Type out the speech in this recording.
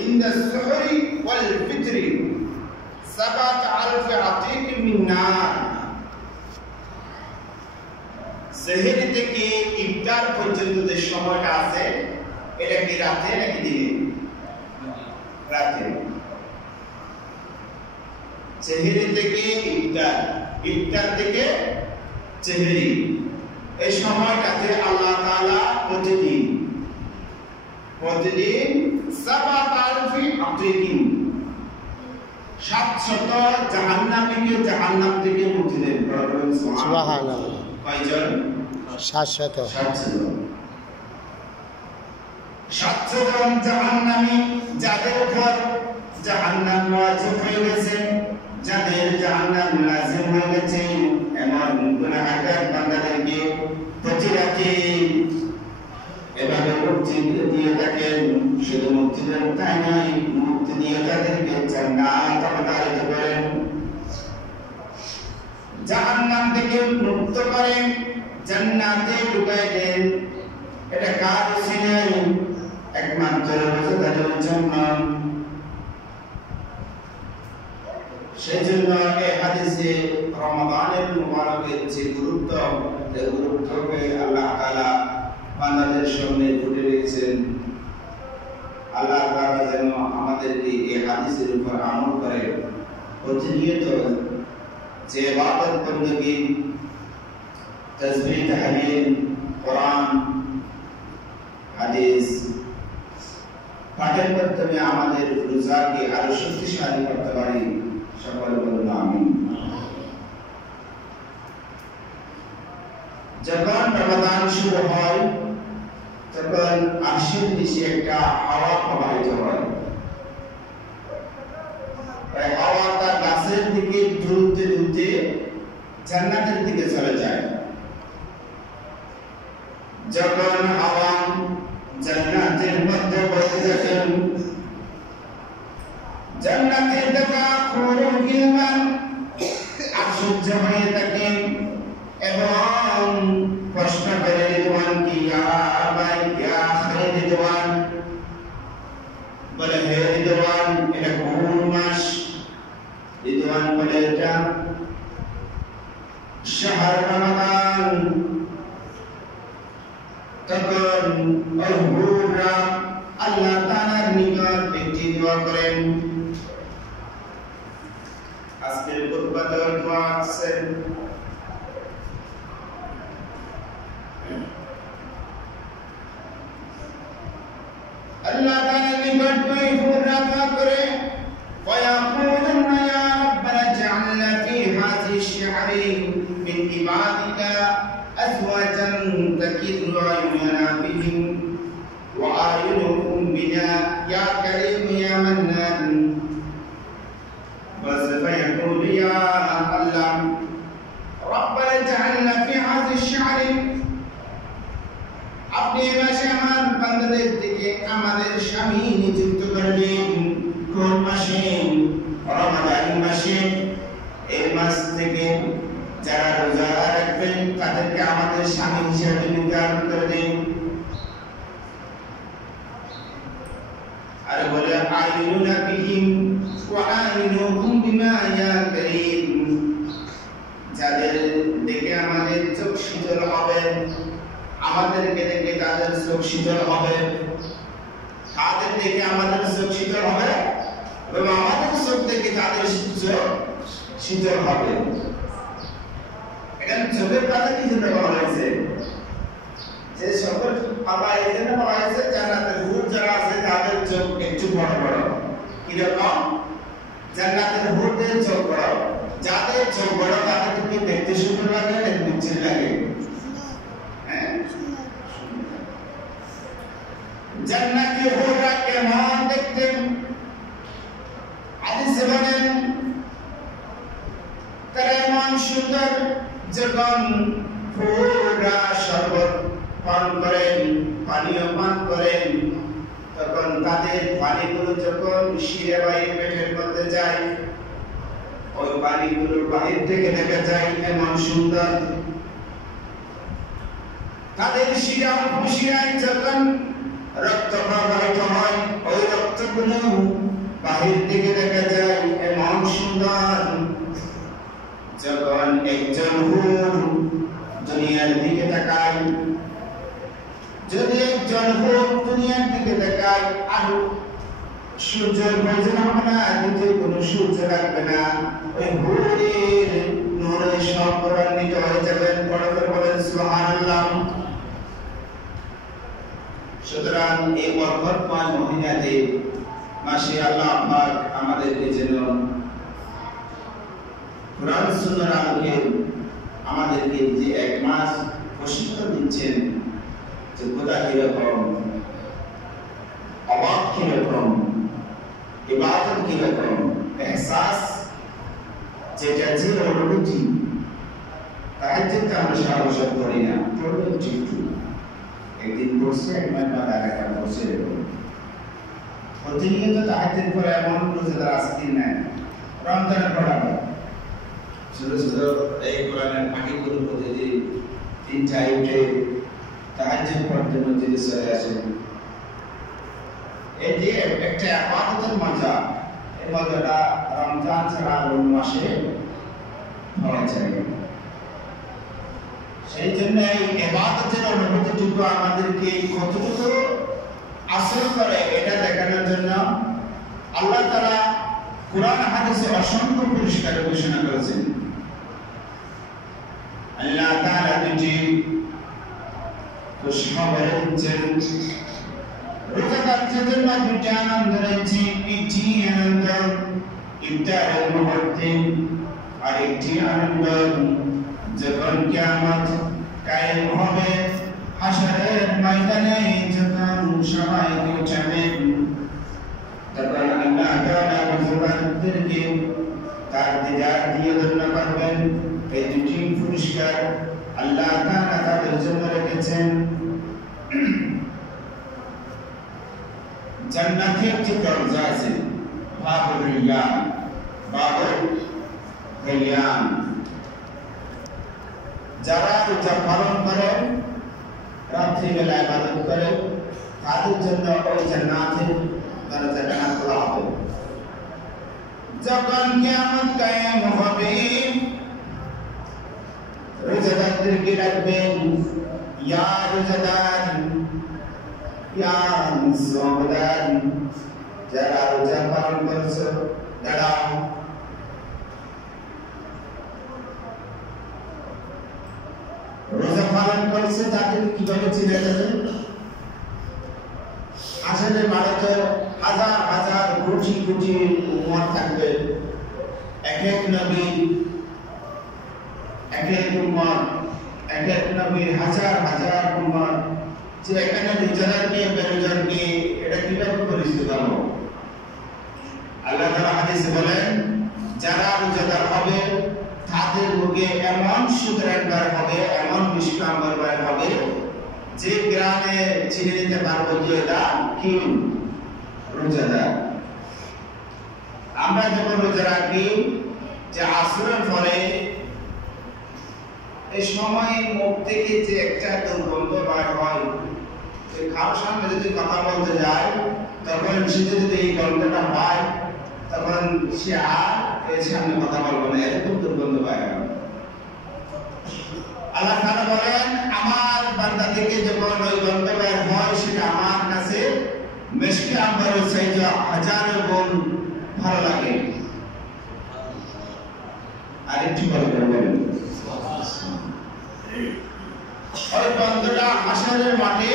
ইনদা সুহরি ওয়াল ফিতরি 7000 আতিক মিন নার। সেহরি থেকে ইফতার পর্যন্ত যে সময়টা আছে এটা কি রাতে নাকি দিনে? রাতে। সেহরি থেকে ইফতার, ইফতার থেকে সেহরি, এই সময়টাতে আল্লাহ তাআলা প্রতিদিন 7000 আতিকিন 700 জাহান্নামীকে জাহান্নাম থেকে মুক্তি দেন। সুবহানাল্লাহ। কয়জন? 700। 700 জন জাহান্নামী, যাদের উপর জাহান্নাম ওয়াজিব হয়ে গেছে, যাদের জাহান্নাম লাজিম হয়ে গেছে, এমন গুনাহগার বান্দাদেরকে প্রতি রাতে এভাবে মুক্তি দিয়ে থাকেন। শুধু মুক্তি দেন তাই নয়, মুক্তি দিয়ে তাদেরকে জান্নাত অবতারিত করেন, জাহান্নাম থেকে মুক্ত করেন, জান্নাতে ঢুকাই দেন। এটা কার উসিলায়? একমাত্র রোজাদারের জন্য। সেজন্য এই হাদিসে রমাদানের মুবারকের যে গুরুত্ব, এই গুরুত্বকে আল্লাহ তাআলা বান্দাদের সামনে ফুটে রেখেছেন। আল্লাহ তাআলা যেন আমাদেরকে এই হাদিসের উপর আমল করে প্রতিনিয়ত যে ইবাদত বندگی, তাসবিহ, তাহলিল, কোরআন, হাদিস পাঠের মাধ্যমে আমাদের রোজাকে আরো শক্তিশালী করতে পারি। সকলে বলুন আমিন। যখন রমাদান শুরু হয় তখন আরশের নিচে একটা হাওয়া প্রবাহিত হয়। এই হাওয়াটা গাছের দিকে দুলতে দুলতে জান্নাতের দিকে চলে যায়। যখন হাওয়া জান্নাতের মধ্যে বসে থাকেন, জান্নাতের দেখা হুরুল গিলমান আশ্চর্য হয়ে থাকেন এবং প্রশ্ন করে রিদওয়ান কি ইয়া ভাই ইয়া আখির রিদওয়ান, বলে হে রিদওয়ান এটা কোন মাস? রিদওয়ান বলে এটা শাহর রমাদান। তখন ওই হুররা আল্লাহ তাআলার নিকট একটি দোয়া করেন। আজকের খুতবাতে দোয়া আছে, আল্লাহ তাআলার নিকট ওই হুররা দোয়া করে ويقولون يا ربنا اجعلنا في هذه الشهر من عبادك أزواجا تكر عيوننا بهم وأعينهم بنا يا كريم يا منان। بس فيقول يا الله ربنا اجعلنا في هذه الشهر، আপনি মাসে আমার বান্দাদের থেকে আমাদের স্বামী নিযুক্ত করবেন। কোন মাসে? রমাদান মাসে। এই মাস থেকে যারা রোজা রাখবেন তাদেরকে আমাদের স্বামী হিসেবে নির্ধারণ করে দিন। আর বলে আইনুনা বিহিম ওয়া আইনুহুম বিমা ইয়া কারীম, যাদের দেখে আমাদের চোখ শীতল হবে, আমাদেরকে দেখে তাদের চোখ শীতল হবে, তাদের দেখে আমাদের চোখ শীতল হবে এবং আমাদের চোখ দেখে তাদের চোখ শীতল হবে। এখানে চোখের কথা কি জন্য বলা হয়েছে? যে সকল বাবা এই জন্য বলা হয়েছে জান্নাতের হুর যারা আছে তাদের চোখ একটু বড় বড়। কিরকম? জান্নাতের হুরদের চোখ বড়, যাদের চোখ বড় তাদেরকে দেখতে সুন্দর লাগে, দেখতে লাগে। জান্নাতি হুররা কেমন দেখতেন? হাদিসে বলেন তারা এমন সুন্দর, যখন হুররা শরবত পান করেন, পানীয় পান করেন, তখন তাদের পানিগুলো যখন শিরে বাহির পেটের মধ্যে যায়, ওই পানিগুলো বাহির থেকে দেখা যায় এমন সুন্দর। তাদের শিরায় যখন রক্ত প্রবাহিত হয়, ওই রক্তগুলো গুলো বাহির থেকে দেখা যায় এমন সুন্দর, যখন একজন হুর দুনিয়ার দিকে তাকায়, যদি একজন হুর দুনিয়ার দিকে তাকায় আর সূর্যের প্রয়োজন হবে না, দ্বিতীয় কোনো সূর্য লাগবে না, ওই হুরের নূরে সব প্রকান্বিত হয়ে যাবেন। বলেন সুবহানাল্লাহ। সুতরাং এই বরকতময় মহিনাদের মাসে আল্লাহ পাক আমাদেরকে যেন কোরআন সুন্নাহর আলোকে আমাদেরকে যে এক মাস প্রশিক্ষণ দিচ্ছেন, যে খোদা কিরকম, অবাক কিরকম, ইবাদত কিরকম, এহসাস যেটা যে অনুভূতি, তাহাজ্জুদকে আমরা সারা বছর করি না, পড়বেন একটু, একদিন পড়ছে, একবার বা আরেকবার পড়ছে, প্রতিনিয়ত তাহাজ্জুদ করে এমন রোজাদার আজকে নাই। রমজানের পড়া শুধু শুধু এই কোরআনের পাখিগুলো প্রতিদিন 3টায় উঠে তাহাজ্জুদ পড়তে মসজিদে চলে আসে। এই যে একটা ইবাদতের মজা, এই মজাটা রমজান ছাড়া অন্য মাসে পাওয়া যায়। সেই জন্য এই ইবাদতের অনুভূতিটুকু আমাদেরকে কতটুকু আসর করে এটা দেখানোর জন্য আল্লাহ তাআলা কুরআন হাদিসে অসংখ্য পুরস্কার ঘোষণা করেছেন। আল্লাহ তাআলা দুটি খুশখবর দিচ্ছেন, রোজাদারদের জন্য দুটি আনন্দ রয়েছে। একটি আনন্দ ইফতারের মুহূর্তে, আর একটি আনন্দ যখন কিয়ামত কায়েম হবে, হাশরের ময়দানে যখন সবাই পৌঁছাবেন, তখন আল্লাহ তাআলা রোজাদারদেরকে তার দিদার দিয়ে ধন্য করবেন। এই দুটি পুরস্কার আল্লাহ তাআলা তাদের জন্য রেখেছেন। জান্নাতে একটি দরজা আছে, বাবুল রিয়ান, বাবুল রিয়ান। যারা রোজা পালন করে, রাত্রিবেলা ইবাদত করে, তাদের জন্য ওই জান্নাতের দরজাটা খোলা হবে। যখন কিয়ামত কায়েম হবে, রোজাদারদেরকে ডাকবেন, ইয়া রোজাদার, ইয়া মুসওয়াদার, যারা রোজা পালন করছো দাঁড়াও। রোজা পালন করছে তাদের কিভাবে চিনে যাবেন? আসলে ভারতে হাজার হাজার কোটি কোটি উম্মত থাকবে, এক এক নবী, এক এক উম্মত, এক এক নবীর হাজার হাজার উম্মত, যে এখানে রোজাদারকে বেরোজারকে এটা কিভাবে পরিচিত হলো? আল্লাহ তাআলা হাদিসে বলেন, যারা রোজাদার হবে তাদের মুখে এমন সুগন্ধ হবে, এমন মিষ্টান্ন বের হবে, যে গ্রামে চিনে নিতে পারবো যে এটা কি রোজাদার। আমরা যখন রোজা রাখি, যে আসরের পরে এই সময় মুখ থেকে যে একটা দুর্গন্ধ বার হয়, কারোর সামনে যদি কথা বলতে যায়, তখন সে যদি এই গন্ধটা পায়, তখন সে আর এর সামনে কথা বলবে না, এরকম দুর্গন্ধ পায়। আল্লাহ তাআলা বলেন, আমার বান্দা থেকে যখন ওই গন্ধ বের হয়, সেটা আমার কাছে মিশকে আম্বরের চাইতে হাজার গুণ ভালো লাগে। আরেকটি বলবেন, ওই গন্ধটা হাসরের মাঠে